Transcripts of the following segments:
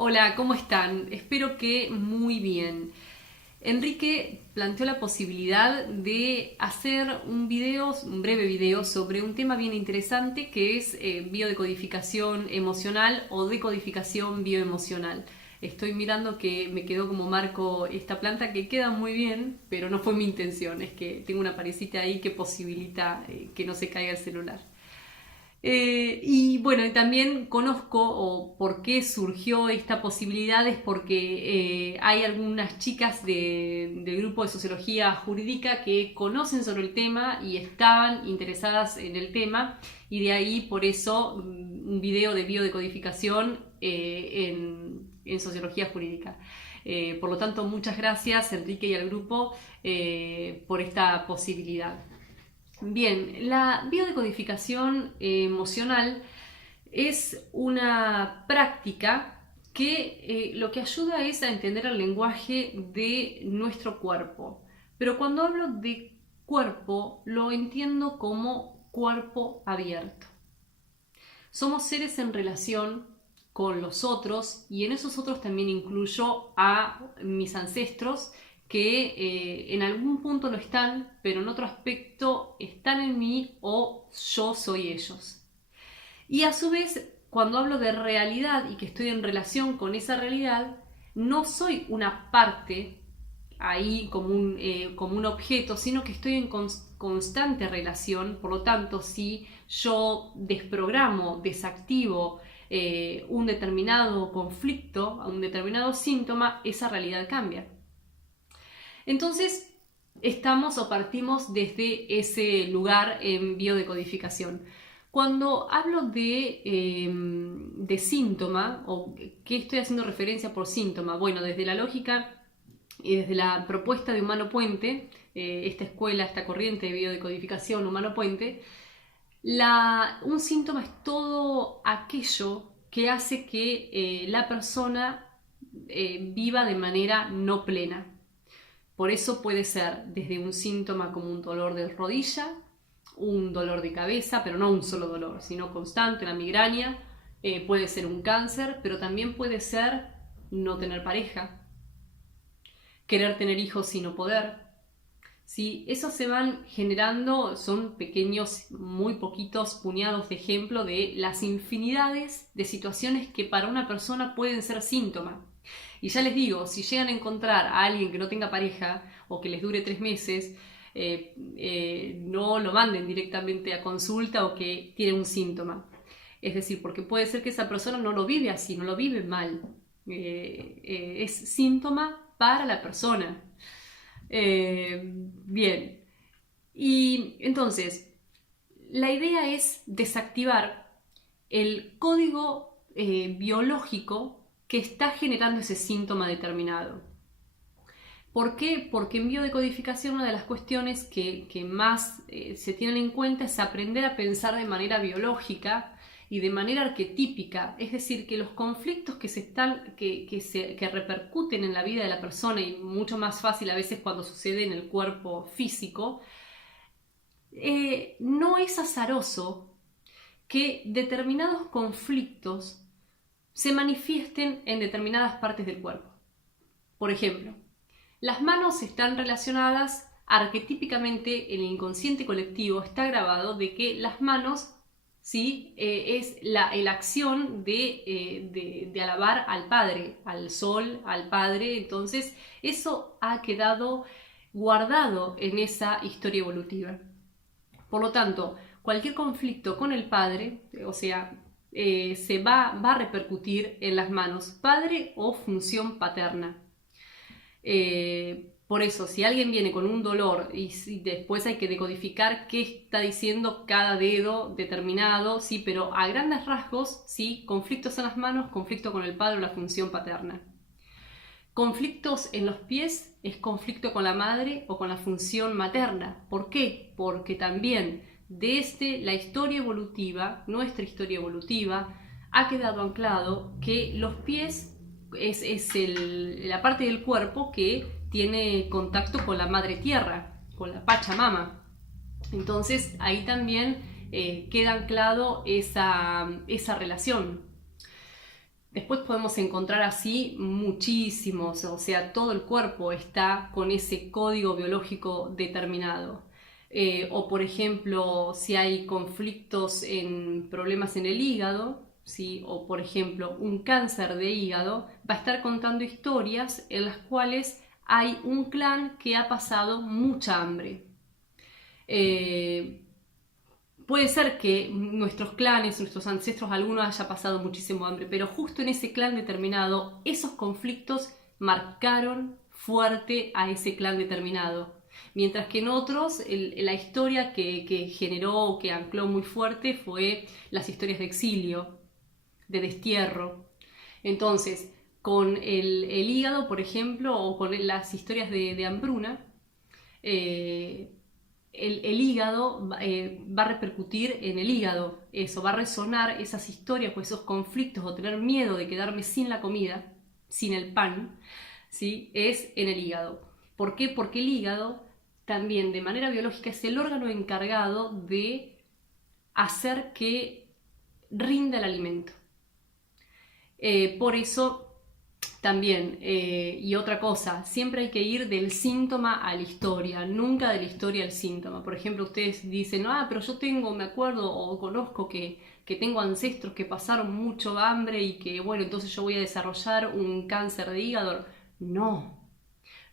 Hola, ¿cómo están? Espero que muy bien. Enrique planteó la posibilidad de hacer un breve video sobre un tema bien interesante que es biodecodificación emocional o decodificación bioemocional. Estoy mirando que me quedó como marco esta planta que queda muy bien, pero no fue mi intención, es que tengo una parecita ahí que posibilita que no se caiga el celular. Y bueno, y también conozco o por qué surgió esta posibilidad es porque hay algunas chicas del grupo de sociología jurídica que conocen sobre el tema y estaban interesadas en el tema y de ahí por eso un video de biodecodificación en sociología jurídica. Por lo tanto, muchas gracias Enrique y al grupo por esta posibilidad. Bien, la biodecodificación emocional es una práctica que lo que ayuda es a entender el lenguaje de nuestro cuerpo. Pero cuando hablo de cuerpo, lo entiendo como cuerpo abierto. Somos seres en relación con los otros y en esos otros también incluyo a mis ancestros que en algún punto lo están, pero en otro aspecto están en mí o yo soy ellos. Y a su vez, cuando hablo de realidad y que estoy en relación con esa realidad, no soy una parte ahí como un objeto, sino que estoy en constante relación. Por lo tanto, si yo desprogramo, desactivo un determinado conflicto, un determinado síntoma, esa realidad cambia. Entonces, estamos o partimos desde ese lugar en biodecodificación. Cuando hablo de síntoma, o qué estoy haciendo referencia por síntoma, bueno, desde la lógica y desde la propuesta de Humano Puente, esta escuela, esta corriente de biodecodificación Humano Puente, un síntoma es todo aquello que hace que la persona viva de manera no plena. Por eso puede ser desde un síntoma como un dolor de rodilla, un dolor de cabeza, pero no un solo dolor, sino constante, una migraña, puede ser un cáncer, pero también puede ser no tener pareja, querer tener hijos y no poder. ¿Sí? Esos se van generando, son pequeños, muy poquitos puñados de ejemplo de las infinidades de situaciones que para una persona pueden ser síntomas. Y ya les digo, si llegan a encontrar a alguien que no tenga pareja o que les dure 3 meses, no lo manden directamente a consulta o que tiene un síntoma. Es decir, porque puede ser que esa persona no lo vive así, no lo vive mal. Es síntoma para la persona. Bien, y entonces, la idea es desactivar el código biológico que está generando ese síntoma determinado. ¿Por qué? Porque en biodecodificación una de las cuestiones que más se tienen en cuenta es aprender a pensar de manera biológica y de manera arquetípica, es decir, que los conflictos que repercuten en la vida de la persona, y mucho más fácil a veces cuando sucede en el cuerpo físico, no es azaroso que determinados conflictos se manifiesten en determinadas partes del cuerpo. Por ejemplo, las manos están relacionadas arquetípicamente en el inconsciente colectivo, está grabado de que las manos ¿sí? Es la acción de alabar al Padre, al Sol, al Padre. Entonces eso ha quedado guardado en esa historia evolutiva. Por lo tanto, cualquier conflicto con el Padre, o sea, se va a repercutir en las manos, padre o función paterna. Por eso, si alguien viene con un dolor y después hay que decodificar qué está diciendo cada dedo determinado, sí, pero a grandes rasgos, sí, conflictos en las manos, conflicto con el padre o la función paterna. Conflictos en los pies es conflicto con la madre o con la función materna. ¿Por qué? Porque también desde la historia evolutiva, nuestra historia evolutiva, ha quedado anclado que los pies es la parte del cuerpo que tiene contacto con la madre tierra, con la Pachamama. Entonces ahí también queda anclado esa relación. Después podemos encontrar así muchísimos, o sea, todo el cuerpo está con ese código biológico determinado. O por ejemplo, si hay conflictos en problemas en el hígado, ¿sí? O por ejemplo, un cáncer de hígado, va a estar contando historias en las cuales hay un clan que ha pasado mucha hambre. Puede ser que nuestros clanes, nuestros ancestros, algunos haya pasado muchísimo hambre, pero justo en ese clan determinado, esos conflictos marcaron fuerte a ese clan determinado. Mientras que en otros, la historia que generó, que ancló muy fuerte, fue las historias de exilio, de destierro. Entonces, con el hígado, por ejemplo, o con las historias de hambruna, el hígado va a repercutir en el hígado, eso va a resonar esas historias o esos conflictos o tener miedo de quedarme sin la comida, sin el pan, ¿sí? Es en el hígado. ¿Por qué? Porque el hígado también de manera biológica es el órgano encargado de hacer que rinda el alimento. Por eso también, y otra cosa, siempre hay que ir del síntoma a la historia, nunca de la historia al síntoma. Por ejemplo, ustedes dicen, pero yo me acuerdo o conozco que tengo ancestros que pasaron mucho hambre y que, bueno, entonces yo voy a desarrollar un cáncer de hígado. No,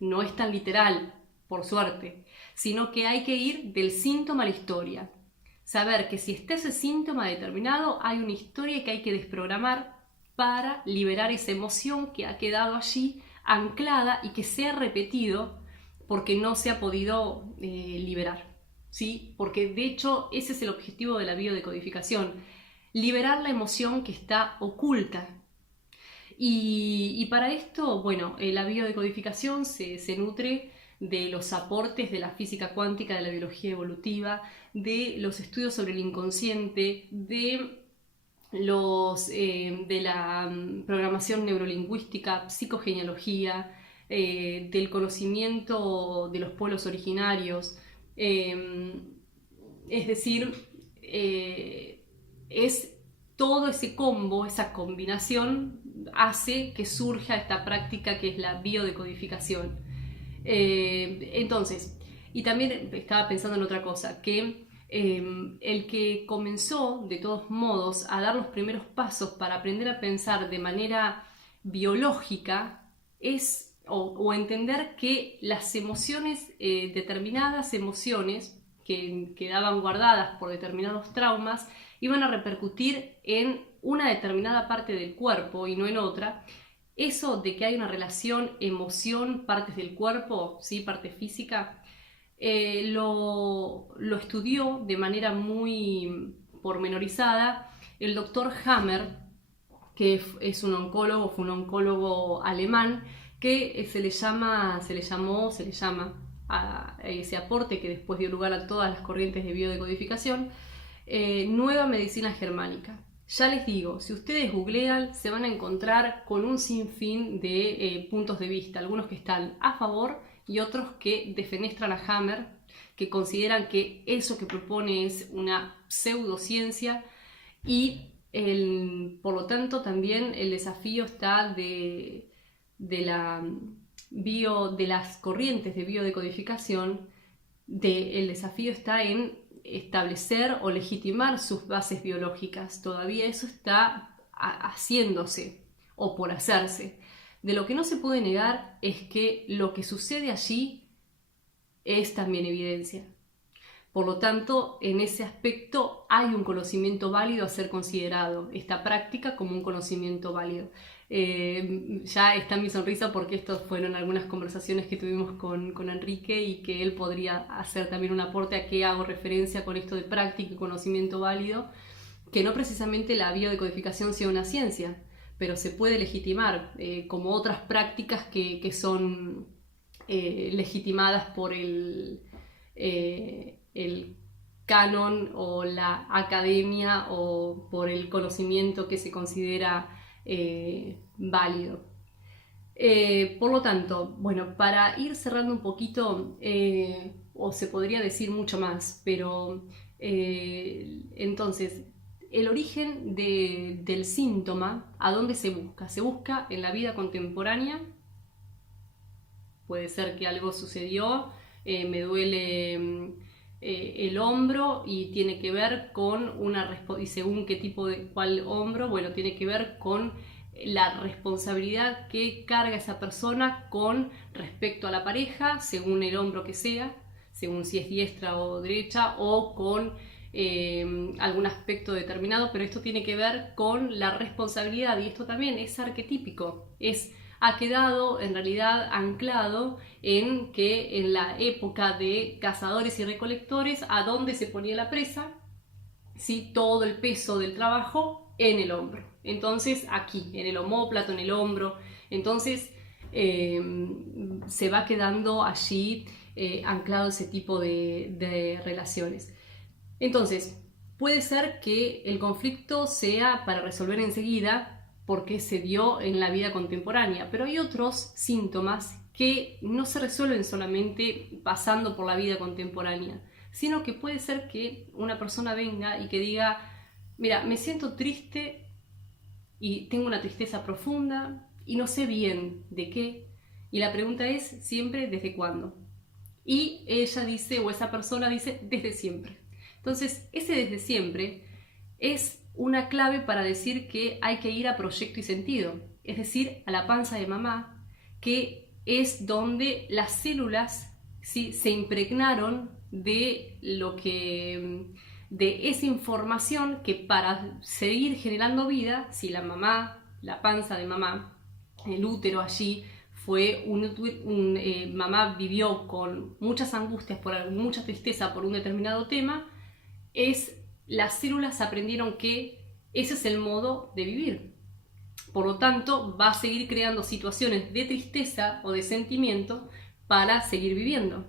no es tan literal, por suerte, sino que hay que ir del síntoma a la historia. Saber que si está ese síntoma determinado, hay una historia que hay que desprogramar para liberar esa emoción que ha quedado allí anclada y que se ha repetido porque no se ha podido liberar, ¿sí? Porque de hecho ese es el objetivo de la biodecodificación, liberar la emoción que está oculta. Y para esto, bueno, la biodecodificación se nutre de los aportes de la física cuántica, de la biología evolutiva, de los estudios sobre el inconsciente, de la programación neurolingüística, psicogenealogía, del conocimiento de los pueblos originarios. Es decir, es todo ese combo, esa combinación hace que surja esta práctica que es la biodecodificación. Entonces, y también estaba pensando en otra cosa, que el que comenzó de todos modos a dar los primeros pasos para aprender a pensar de manera biológica es o entender que las emociones, determinadas emociones que quedaban guardadas por determinados traumas, iban a repercutir en una determinada parte del cuerpo y no en otra. Eso de que hay una relación emoción, partes del cuerpo, ¿sí? Parte física, lo estudió de manera muy pormenorizada el doctor Hammer, que es un oncólogo, fue un oncólogo alemán, que se le llama a ese aporte que después dio lugar a todas las corrientes de biodecodificación, nueva medicina germánica. Ya les digo, si ustedes googlean se van a encontrar con un sinfín de puntos de vista, algunos que están a favor y otros que defenestran a Hammer, que consideran que eso que propone es una pseudociencia y por lo tanto también el desafío está de las corrientes de biodecodificación, el desafío está en establecer o legitimar sus bases biológicas. Todavía eso está haciéndose o por hacerse. De lo que no se puede negar es que lo que sucede allí es también evidencia. Por lo tanto, en ese aspecto hay un conocimiento válido a ser considerado, esta práctica como un conocimiento válido. Ya está mi sonrisa porque estas fueron algunas conversaciones que tuvimos con Enrique y que él podría hacer también un aporte a qué hago referencia con esto de práctica y conocimiento válido, que no precisamente la biodecodificación sea una ciencia, pero se puede legitimar como otras prácticas que son legitimadas por el canon o la academia o por el conocimiento que se considera válido. Por lo tanto, bueno, para ir cerrando un poquito, o se podría decir mucho más, pero entonces el origen del síntoma, ¿a dónde se busca? Se busca en la vida contemporánea. Puede ser que algo sucedió, me duele el hombro y tiene que ver con y según qué tipo de cuál hombro, bueno, tiene que ver con la responsabilidad que carga esa persona con respecto a la pareja, según el hombro que sea, según si es diestra o derecha, o con algún aspecto determinado, pero esto tiene que ver con la responsabilidad, y esto también es arquetípico, ha quedado en realidad anclado en que en la época de cazadores y recolectores, ¿a dónde se ponía la presa? ¿Sí? Todo el peso del trabajo en el hombro. Entonces aquí, en el omóplato, en el hombro. Entonces se va quedando allí anclado ese tipo de relaciones. Entonces, puede ser que el conflicto sea para resolver enseguida porque se dio en la vida contemporánea, pero hay otros síntomas que no se resuelven solamente pasando por la vida contemporánea, sino que puede ser que una persona venga y que diga, mira, me siento triste y tengo una tristeza profunda y no sé bien de qué, y la pregunta es siempre ¿desde cuándo? Y ella dice, o esa persona dice, desde siempre. Entonces, ese desde siempre es una clave para decir que hay que ir a proyecto y sentido, es decir, a la panza de mamá, que es donde las células, ¿sí?, se impregnaron de de esa información que para seguir generando vida, si la mamá, la panza de mamá, el útero allí, mamá vivió con muchas angustias, mucha tristeza por un determinado tema, las células aprendieron que ese es el modo de vivir. Por lo tanto, va a seguir creando situaciones de tristeza o de sentimiento para seguir viviendo.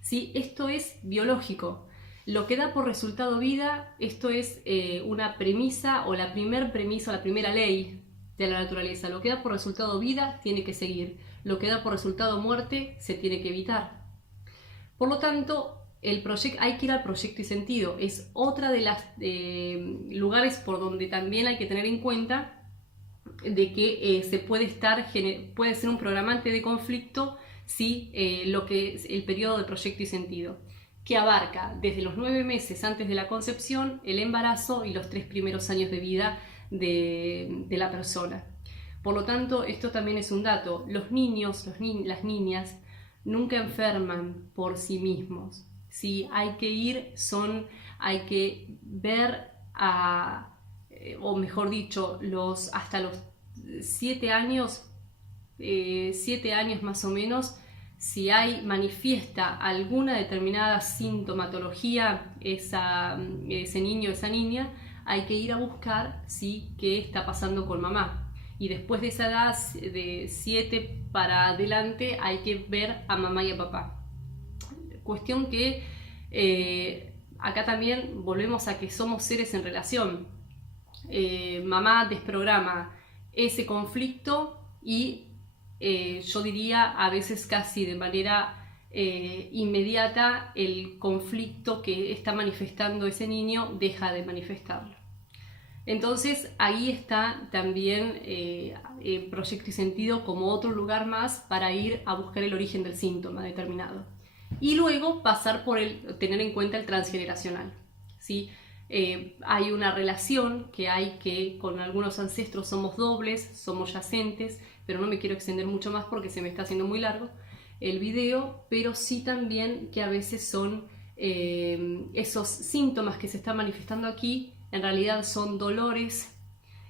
¿Sí? Esto es biológico. Lo que da por resultado vida, esto es una premisa o la primera ley de la naturaleza. Lo que da por resultado vida tiene que seguir. Lo que da por resultado muerte se tiene que evitar. Por lo tanto, hay que ir al proyecto y sentido. Es otra de las lugares por donde también hay que tener en cuenta de que puede ser un programante de conflicto si lo que es el periodo de proyecto y sentido, que abarca desde los 9 meses antes de la concepción, el embarazo y los 3 primeros años de vida de la persona. Por lo tanto, esto también es un dato. Los niños, las niñas, nunca enferman por sí mismos. ¿Sí? Hay que ver o mejor dicho, hasta los 7 años, 7 años más o menos, si manifiesta alguna determinada sintomatología ese niño o esa niña, hay que ir a buscar qué está pasando con mamá. Y después de esa edad, de 7 para adelante, hay que ver a mamá y a papá. Cuestión que acá también volvemos a que somos seres en relación. Mamá desprograma ese conflicto y yo diría a veces casi de manera inmediata el conflicto que está manifestando ese niño deja de manifestarlo. Entonces ahí está también Proyecto y Sentido como otro lugar más para ir a buscar el origen del síntoma determinado. Y luego pasar por tener en cuenta el transgeneracional, ¿sí? Hay una relación que con algunos ancestros somos dobles, somos yacentes, pero no me quiero extender mucho más porque se me está haciendo muy largo el video, pero sí también que a veces son esos síntomas que se están manifestando aquí, en realidad son dolores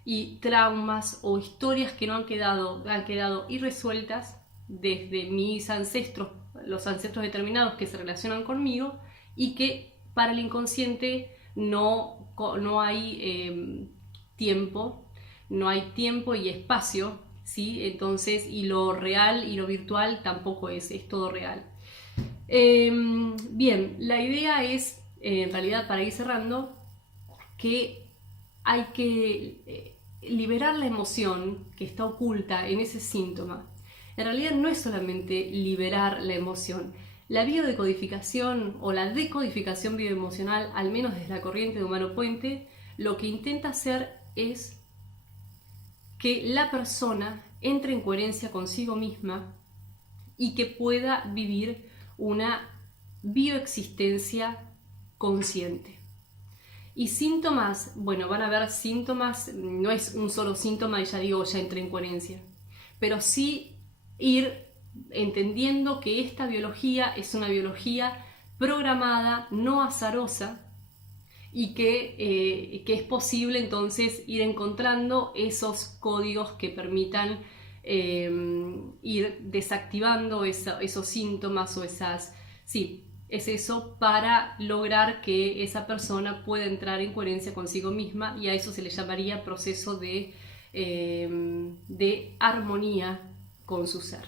y traumas o historias que no han quedado irresueltas desde mis ancestros, los ancestros determinados que se relacionan conmigo, y que para el inconsciente no hay tiempo y espacio, ¿sí? Entonces, y lo real y lo virtual tampoco es todo real. Bien, la idea es, en realidad, para ir cerrando, que hay que liberar la emoción que está oculta en ese síntoma. En realidad no es solamente liberar la emoción. La biodecodificación o la decodificación bioemocional, al menos desde la corriente de Humano Puente, lo que intenta hacer es que la persona entre en coherencia consigo misma y que pueda vivir una bioexistencia consciente. Y síntomas, bueno, van a haber síntomas, no es un solo síntoma y ya digo, ya entré en coherencia, pero sí ir entendiendo que esta biología es una biología programada, no azarosa, y que es posible entonces ir encontrando esos códigos que permitan ir desactivando esos síntomas o esas... Sí, es eso para lograr que esa persona pueda entrar en coherencia consigo misma, y a eso se le llamaría proceso de armonía con su ser.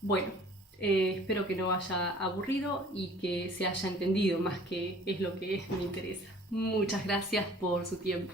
Bueno, espero que no haya aburrido y que se haya entendido más, que es lo que me interesa. Muchas gracias por su tiempo.